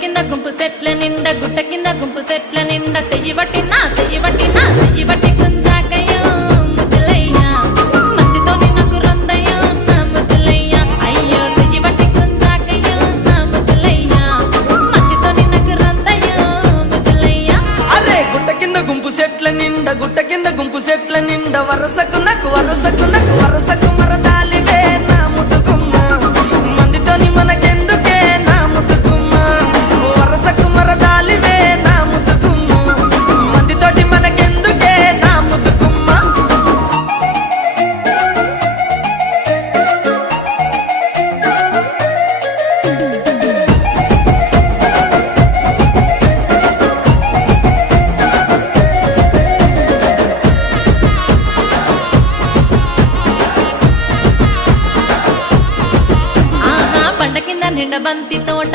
కింద గుంపు సెట్ల నిండా గుట్ట కింద గుంపు సెట్ల నిండా చెయ్యి పట్టినా సెయ్యి పట్టినా సెయ్యి పట్టి గుంజాకయ్యో ముద్దులయ్యా. మందితో నాకు రొందయ్యో నా ముద్దులయ్యా. అయ్యో సెయ్యి పట్టి గుంజాకయ్యో నా ముద్దులయ్యా. మందితో నాకు రొందయ్యో ముద్దులయ్యా. అరే గుట్ట కింద గుంపు సెట్ల నిండా గుట్ట కింద గుంపు సెట్ల నిండా వరసకు నాకు వరసకు నాకు ಗಂಡಕ್ಕಿಂದ ನಿಂಡ ಬಂತಿ ತೋಟ